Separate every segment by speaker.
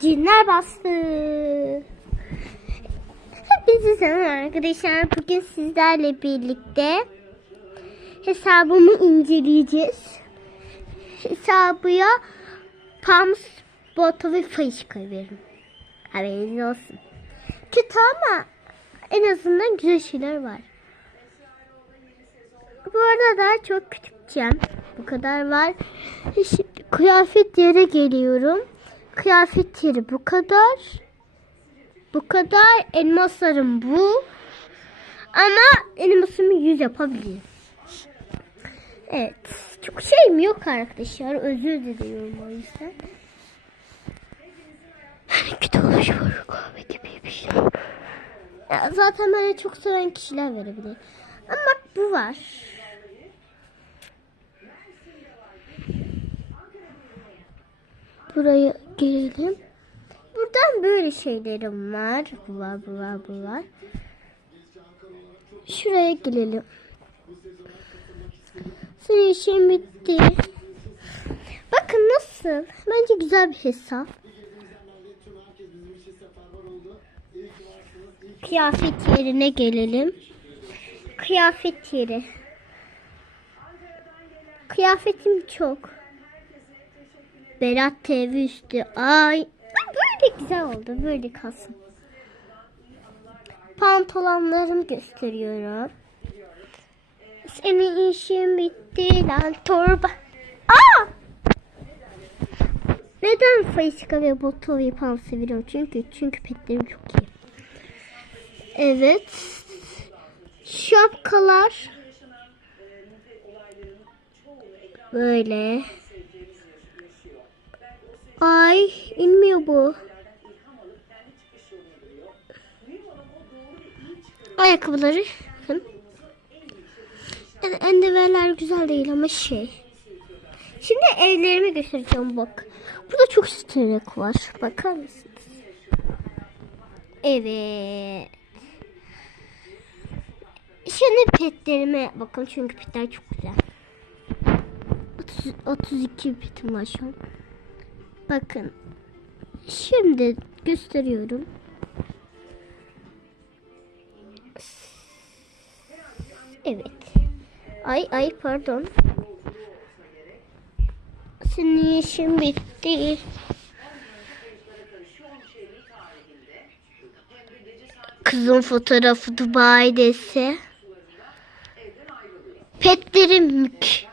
Speaker 1: Cinler bastı. Hepinize selam arkadaşlar. Bugün sizlerle birlikte hesabımı inceleyeceğiz. Hesabıya Pams, Boto ve Fayışka veririm. Haberiniz olsun. Kötü ama en azından güzel şeyler var. Bu arada daha çok küçükçem. Bu kadar var. Şimdi kıyafet yere geliyorum. Kıyafet yeri bu kadar. Bu kadar. Elmaslarım bu. Ama elmasımı yüz yapabilirim. Evet. Çok şeyim yok arkadaşlar. Özür diliyorum o yüzden. Kötü konuşuyorum. Kahve gibi bir şey. Zaten bana çok seven kişiler verebilir. Ama bu var. Buraya gelelim. Buradan böyle şeylerim var. Bu var, bu. Şuraya gelelim. Senin işin bitti. Bakın nasıl. Bence güzel bir hesap. Kıyafet yerine gelelim. Kıyafet yeri. Kıyafetim çok. Berat TV üstü. Ay. Böyle güzel oldu. Böyle kalsın. Pantolonlarımı gösteriyorum. Senin işin bitti lan torba. Aa! Neden Faisika ve Boto ve Pam seviyorum? Çünkü çünkü petlerim çok iyi. Evet. Şapkalar. Böyle. Ay inmiyor bu. Ayakkabıları. Endeverler güzel değil ama şey. Şimdi evlerimi göstereceğim bak. Burada çok sterik var. Bakar mısınız? Evet. Şimdi petlerime bakın çünkü petler çok güzel. 30, 32 petim var şu an. Bakın. Şimdi gösteriyorum. Evet. Ay ay pardon. Senin işin bitti. Kızın fotoğrafı Dubai'dese. Petlerim mük.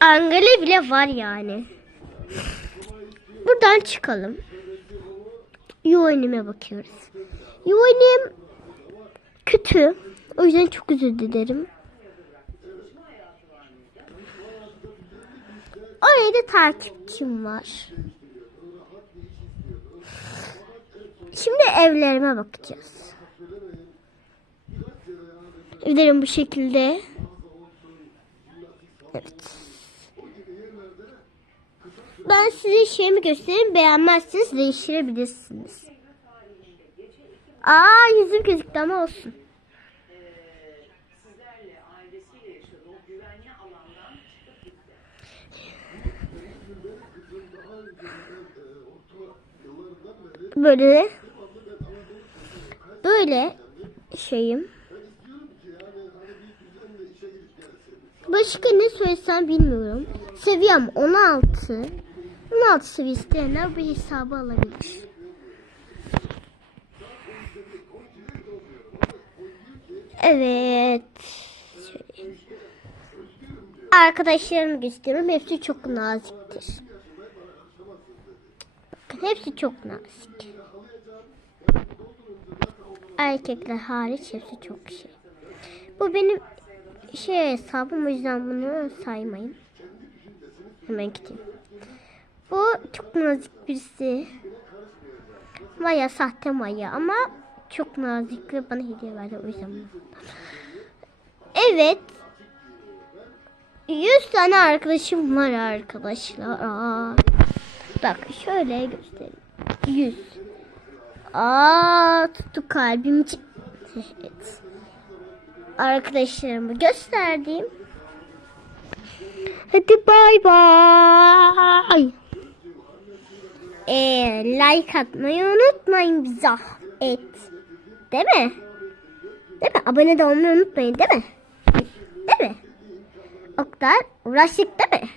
Speaker 1: Angele bile var yani. Buradan çıkalım. Yuvanime bakıyoruz. Yuvanim kötü. O yüzden çok özür dilerim. Oraya da takipçim var. Şimdi evlerime bakacağız. Evlerim bu şekilde. Evet. Ben size şeyimi göstereyim. Beğenmezseniz değiştirebilirsiniz. Aa yüzüm gözüktü ama olsun. Böyle böyle şeyim. Başka ne söylesem bilmiyorum. Seviyem 16. 16 seviye isteyenler bu hesabı alabilir. Evet. Şöyle. Arkadaşlarımı gösteriyorum. Hepsi çok naziktir. Bakın hepsi çok nazik. Erkekler hariç hepsi çok şey. Bu benim şey hesabım o yüzden bunu saymayın. Hemen gideyim. Bu çok nazik birisi. Maya sahte Maya ama çok nazik ve bana hediye verdi o yüzden. Evet. 100 tane arkadaşım var arkadaşlar. Aa. Bak şöyle göstereyim. 100. Aa tuttu kalbim. çı- evet. Arkadaşlarımı gösterdim. Hadi bay bay. Eee, like atmayı unutmayın bir zahmet. Değil mi? Değil mi? Abone de olmayı unutmayın değil mi? Değil mi? O kadar uğraştık değil mi?